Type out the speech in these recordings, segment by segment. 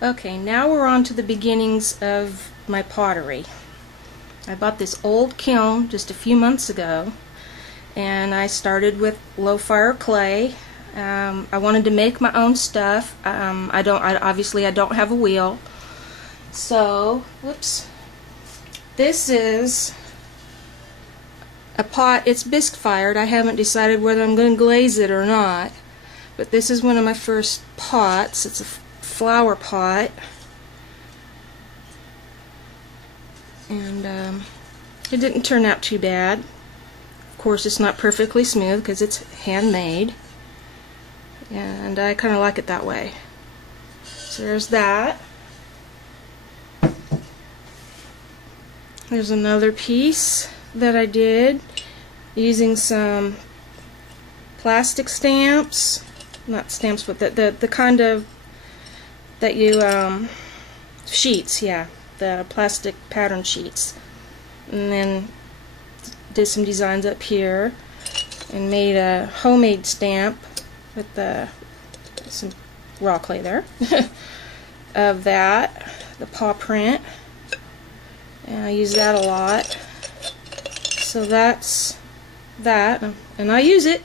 Okay, now we're on to the beginnings of my pottery. I bought this old kiln just a few months ago, and I started with low fire clay. I wanted to make my own stuff. Obviously I don't have a wheel. So, whoops. This is a pot. It's bisque fired. I haven't decided whether I'm going to glaze it or not. But this is one of my first pots. It's a flower pot. And it didn't turn out too bad. Of course, it's not perfectly smooth because it's handmade. And I kind of like it that way. So there's that. There's another piece that I did using some plastic stamps. Not stamps, but the kind of that you sheets, yeah, the plastic pattern sheets. And then did some designs up here and made a homemade stamp with some raw clay there of that, the paw print, and I use that a lot. So that's that, and I use it.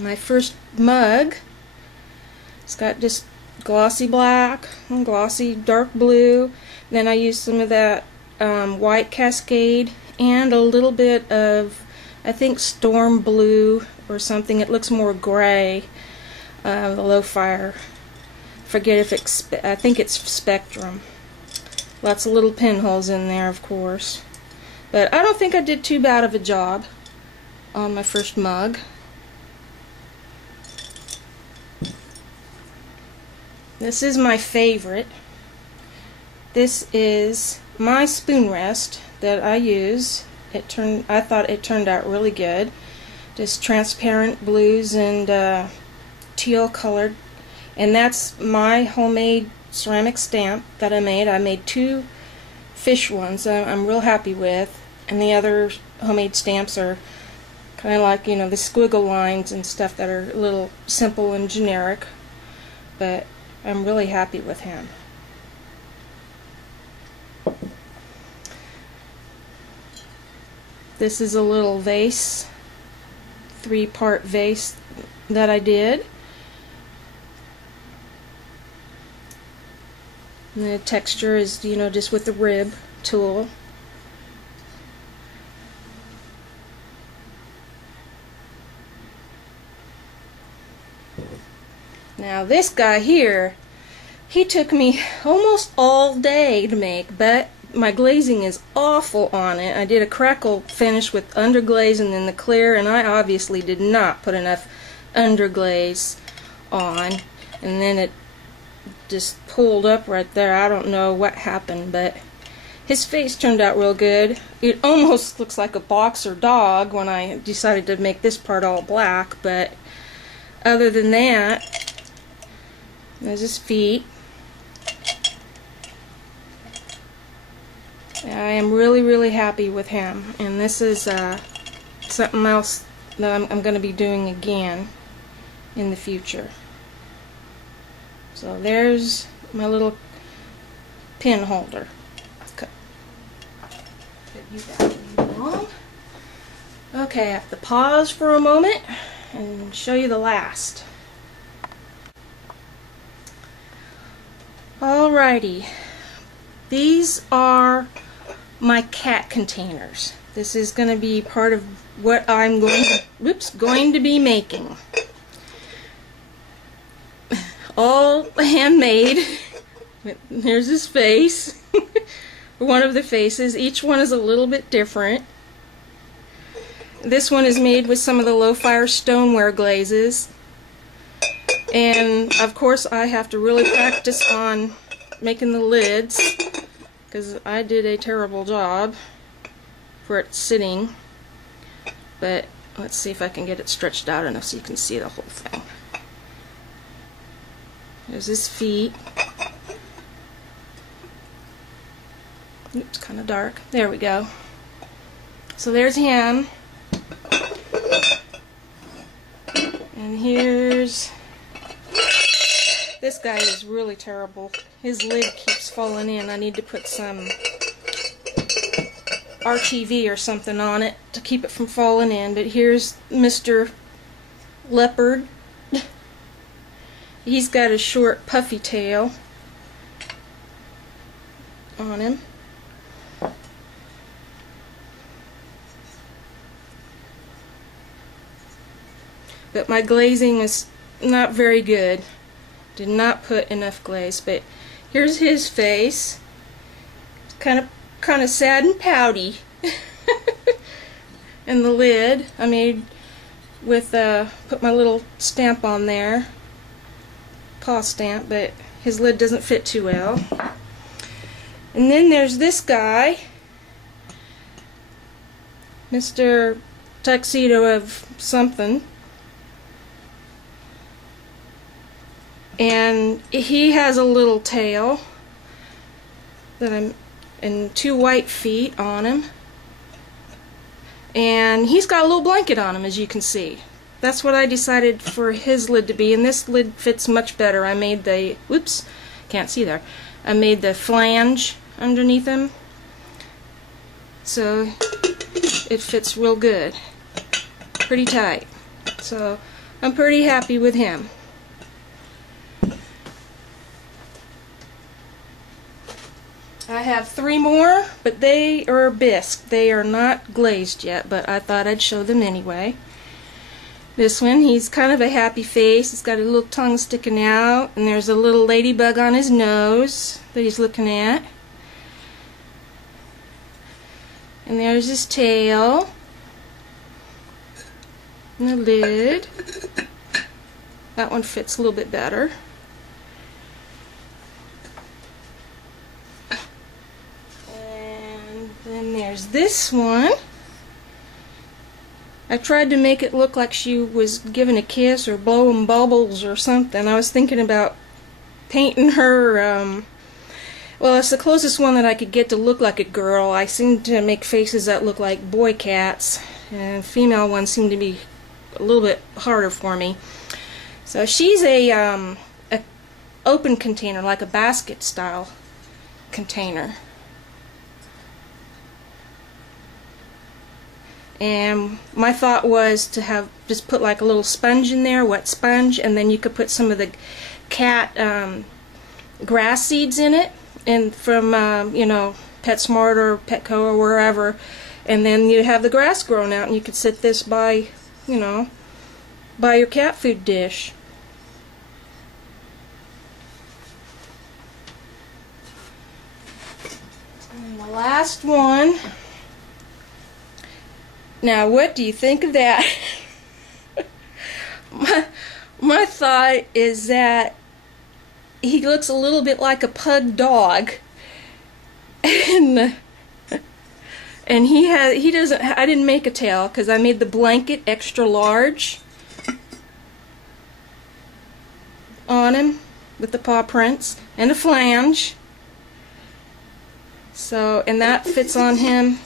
My first mug, it's got just glossy black and glossy dark blue. Then I used some of that white Cascade and a little bit of, I think, storm blue or something. It looks more gray, the low fire. Forget if it's, I think it's Spectrum. Lots of little pinholes in there, of course. But I don't think I did too bad of a job on my first mug. This is my favorite. This is my spoon rest that I use. I thought it turned out really good. Just transparent blues and teal colored. And that's my homemade ceramic stamp that I made. I made 2 fish ones I'm real happy with. And the other homemade stamps are kind of like, you know, the squiggle lines and stuff that are a little simple and generic. But I'm really happy with him. This is a little vase, 3-part vase that I did. And the texture is, you know, just with the rib tool. Now this guy here, he took me almost all day to make, but my glazing is awful on it. I did a crackle finish with underglaze and then the clear, and I obviously did not put enough underglaze on, and then it just pulled up right there. I don't know what happened, but his face turned out real good. It almost looks like a boxer dog when I decided to make this part all black, but other than that, there's his feet. I am really happy with him, and this is something else that I'm going to be doing again in the future. So there's my little pin holder. Okay, I have to pause for a moment and show you the last. Alrighty, these are my cat containers. This is going to be part of what I'm going to be making. All handmade. Here's his face. One of the faces. Each one is a little bit different. This one is made with some of the low fire stoneware glazes. And of course I have to really practice on making the lids, because I did a terrible job for it sitting. But let's see if I can get it stretched out enough so you can see the whole thing. There's his feet. Oops, kind of dark. There we go. So there's him. And here's This guy is really terrible. His lid keeps falling in. I need to put some RTV or something on it to keep it from falling in. But here's Mr. Leopard. He's got a short puffy tail on him. But my glazing is not very good. Did not put enough glaze. But here's his face. It's kind of sad and pouty. And the lid I made with put my little stamp on there, paw stamp, but his lid doesn't fit too well. And then there's this guy, Mr. Tuxedo of something. And he has a little tail and 2 white feet on him. And he's got a little blanket on him, as you can see. That's what I decided for his lid to be, and this lid fits much better. I made the, whoops, can't see there. I made the flange underneath him, so it fits real good. Pretty tight. So I'm pretty happy with him. I have 3 more, but they are bisque. They are not glazed yet, but I thought I'd show them anyway. This one, he's kind of a happy face. He's got a little tongue sticking out, and there's a little ladybug on his nose that he's looking at. And there's his tail. And the lid. That one fits a little bit better. Then there's this one. I tried to make it look like she was giving a kiss or blowing bubbles or something. I was thinking about painting her, well, it's the closest one that I could get to look like a girl. I seem to make faces that look like boy cats, and female ones seem to be a little bit harder for me. So she's a open container, like a basket style container. And my thought was to have just put like a little sponge in there, wet sponge, and then you could put some of the cat grass seeds in it, and from you know, PetSmart or Petco or wherever, and then you have the grass growing out, and you could sit this by, you know, by your cat food dish. And the last one. Now, what do you think of that? my thought is that he looks a little bit like a pug dog, and he doesn't. I didn't make a tail because I made the blanket extra large on him with the paw prints and a flange. So, and that fits on him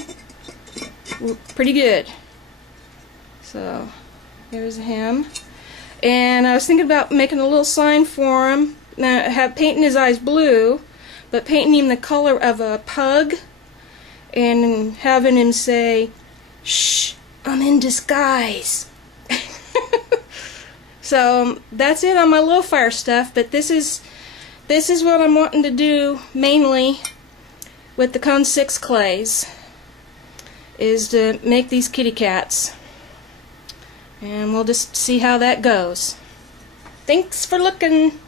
pretty good. So there's him. And I was thinking about making a little sign for him. Now, painting his eyes blue, but painting him the color of a pug, and having him say, "Shh, I'm in disguise." So that's it on my low fire stuff. But this is what I'm wanting to do mainly with the Cone 6 clays, is to make these kitty cats, and we'll just see how that goes. Thanks for looking.